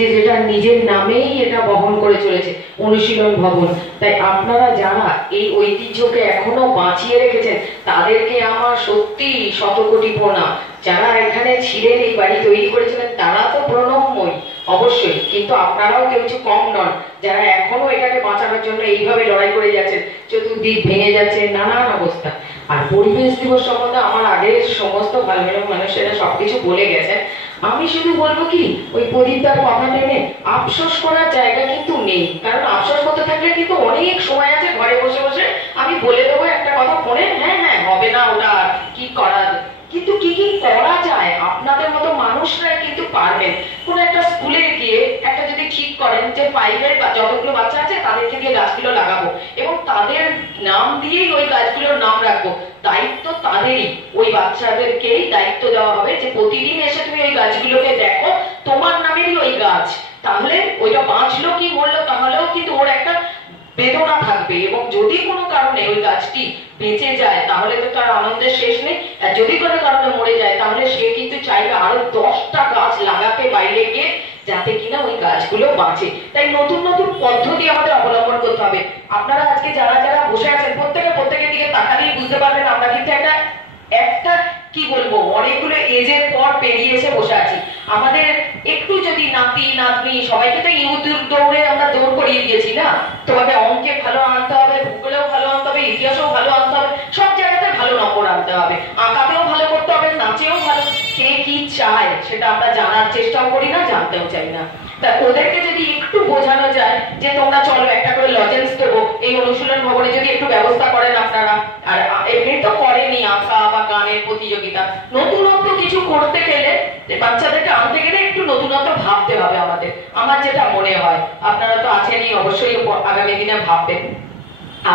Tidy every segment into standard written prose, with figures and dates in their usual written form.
যে যেটা নিজের নামেই এটা বহন করে চলেছে, অনুশীলন ভবন। তাই আপনারা যারা এই ঐতিহ্যকে এখনো বাঁচিয়ে রেখেছেন তাদেরকে আমার সত্যি শতকোটি প্রণাম। যারা এখানে ছিলেন, এই বাড়ি তৈরি করেছিলেন, তারা তো প্রণবময় অবশ্যই, কিন্তু আপনারাও কেউ কিছু কম নন যারা এখনো এটাকে বাঁচানোর জন্য এইভাবে লড়াই করে যাচ্ছেন। চতুর্দিক ভেঙে যাচ্ছে, নানান অবস্থা। আর পরিবেশ দিবস সম্বন্ধে আমার আগের সমস্ত ভালো ভালো মানুষেরা সবকিছু বলে গেছেন। আমি শুধু বলবো কি, ওই প্রদীপটার কথা টেনে আফসোস করার জায়গা কিন্তু নেই, কারণ আফসোস করতে থাকলে কিন্তু অনেক সময় আছে ঘরে বসে বসে আমি বলে দেবো একটা কথা ফোনে, হ্যাঁ হ্যাঁ হবে না ওটা কি করা, কিন্তু কি কি করা যায় আপনাদের মতো মানুষরাই কিন্তু পারবেন। কোন একটা স্কুলে গিয়ে একটা যদি ঠিক করেন যে 5-এর যতগুলো বাচ্চা আছে তাদেরকে দিয়ে গাছগুলো লাগাবো এবং তাদের নাম দিয়েই ওই গাছগুলোর নাম রাখবো, দায়িত্ব তাদেরই, ওই বাচ্চাদেরকেই দায়িত্ব দেওয়া হবে যে প্রতিদিন এসে তুমি ওই গাছগুলোকে দেখো, তোমার নামেরই ওই গাছ, তাহলে ওইটা বাঁচলো কি মরলো তাহলেও কিন্তু ওর একটা বেদনা থাকবে। এবং যদি কোনো কারণে ওই গাছটি বেঁচে যায় তাহলে তো তার আনন্দের শেষ নেই, আর যদি কোনো কারণে মরে যায় তাহলে সে কিন্তু চাইবে আরো 10টা গাছ লাগাতে বাইরে গিয়ে, যাতে কিনা ওই গাছগুলো বাঁচে। তাই নতুন নতুন পদ্ধতি আমাদের অবলম্বন করতে হবে। আপনারা আজকে যারা যারা বসে আছেন প্রত্যেকের দিকে তাকালেই বুঝতে পারবেন আমরা কিন্তু একটা কি বলবো অনেকগুলো এজের পর পেরিয়ে এসে বসে আছি। আমাদের একটু যদি নাতি নাতনি সবাইকে তো ইউটিউব দৌড়ে আমরা দৌড় করিয়ে দিয়েছি না, তোমাকে অঙ্কে ভালো আনতে হবে, ভূগোলেও ভালো আনতে হবে, ইতিহাসেও ভালো আনতে হবে, সব জায়গাতে ভালো নম্বর আনতে হবে, আঁকাতেও ভালো করতে হবে, নাচেও ভালো। কে কি চায় সেটা আমরা জানার চেষ্টাও করি না, জানতেও চাই না। তা ওদেরকে যদি একটু বোঝানো যায় যে তোমরা চলো একটা করে লজেন্স দেবো, এই অনুশীলন ভবনে যদি একটু ব্যবস্থা করেন আপনারা, আর এমনি তো করেনি আঁকা বা গানের প্রতিযোগিতা, নতুনত্ব কিছু করতে গেলে বাচ্চাদেরকে আনতে গেলে একটু নতুনত্ব ভাবতে হবে আমাদের, আমার যেটা মনে হয়। আপনারা তো আছেনই, অবশ্যই আগামী দিনে ভাববেন।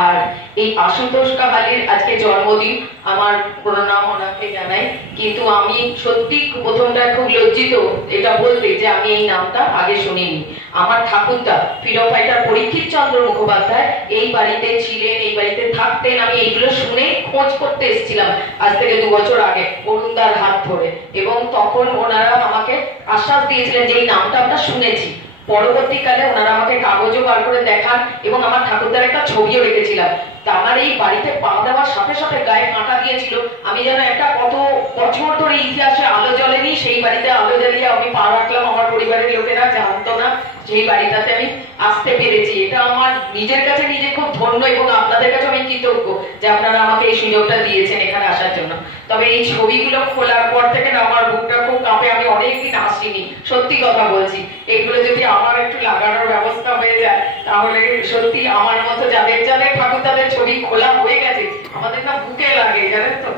আর এই আশুতোষ কাহালির আজকে জন্মদিন, আমার প্রণাম ওনাকে জানাই, কিন্তু আমি সত্যি প্রথমটা খুব লজ্জিত এটা বলতে যে আমি এই নামটা আগে শুনিনি। আমার ঠাকুরদা ফ্রিডম ফাইটার পরীক্ষিত চন্দ্র মুখোপাধ্যায় এই বাড়িতে ছিলেন, এই বাড়িতে থাকতেন, আমি এইগুলো শুনে খোঁজ করতে এসেছিলাম আজ থেকে 2 বছর আগে অরুণদার হাত ধরে, এবং তখন ওনারা আমাকে আশ্বাস দিয়েছিলেন যে এই নামটা আমরা শুনেছি। পরবর্তীকালে ওনারা আমাকে কাগজও বার করে দেখান এবং আমার ঠাকুরদার একটা ছবিও রেখেছিলাম। তা আমার এই বাড়িতে পা দেওয়ার সাথে সাথে গায়ে কাঁটা দিয়েছিল, আমি যেন একটা কত বছর ধরে ইতিহাসে আলো জ্বলেনি সেই বাড়িতে আলো জ্বালিয়ে আমি পা রাখলাম, আমার পরিবারের লোকেরা জানতো না, সেই বাড়িটাতে আমি আসতে পেরেছি। এটা আমার নিজের কাছে নিজে খুব ধন্য এবং আপনাদের কাছে আমি কৃতজ্ঞ যে আপনারা আমাকে এই সুযোগটা দিয়েছেন এখানে আসার জন্য। তবে এই ছবিগুলো খোলার পর থেকে না আমার বুকটা খুব কাঁপে, আমি অনেকদিন আসিনি, সত্যি কথা বলছি। এগুলো যদি আমার একটু লাগানোর ব্যবস্থা হয়ে যায় তাহলে সত্যি আমার মতো যাদের যাদের ঠাকুরদাদের ছবি খোলা হয়ে গেছে আমাদের না বুকে লাগে, জানেন তো,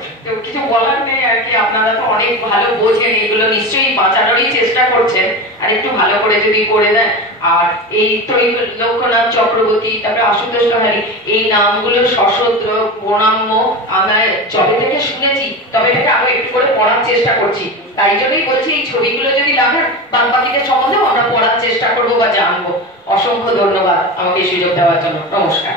কিছু বলার নেই আর কি। আপনারা তো অনেক ভালো বোঝেন, এগুলো নিশ্চয়ই বাঁচানোরই চেষ্টা করছেন, আর একটু ভালো করে যদি করে দেন। আর এই ত্রৈলোক্যনাথ চক্রবর্তী, তারপরে আশুতোষ কাহালি, এই নামগুলো সশস্ত্র প্রণাম্য আমরা জবে থেকে শুনেছি, তবে এটাকে আরো একটু করে পড়ার চেষ্টা করছি। তাই জন্যই বলছি এই ছবিগুলো যদি লাগান বাদবাকিদের সম্বন্ধেও আমরা পড়ার চেষ্টা করবো বা জানবো। অসংখ্য ধন্যবাদ আমাকে এই সুযোগ দেওয়ার জন্য। নমস্কার।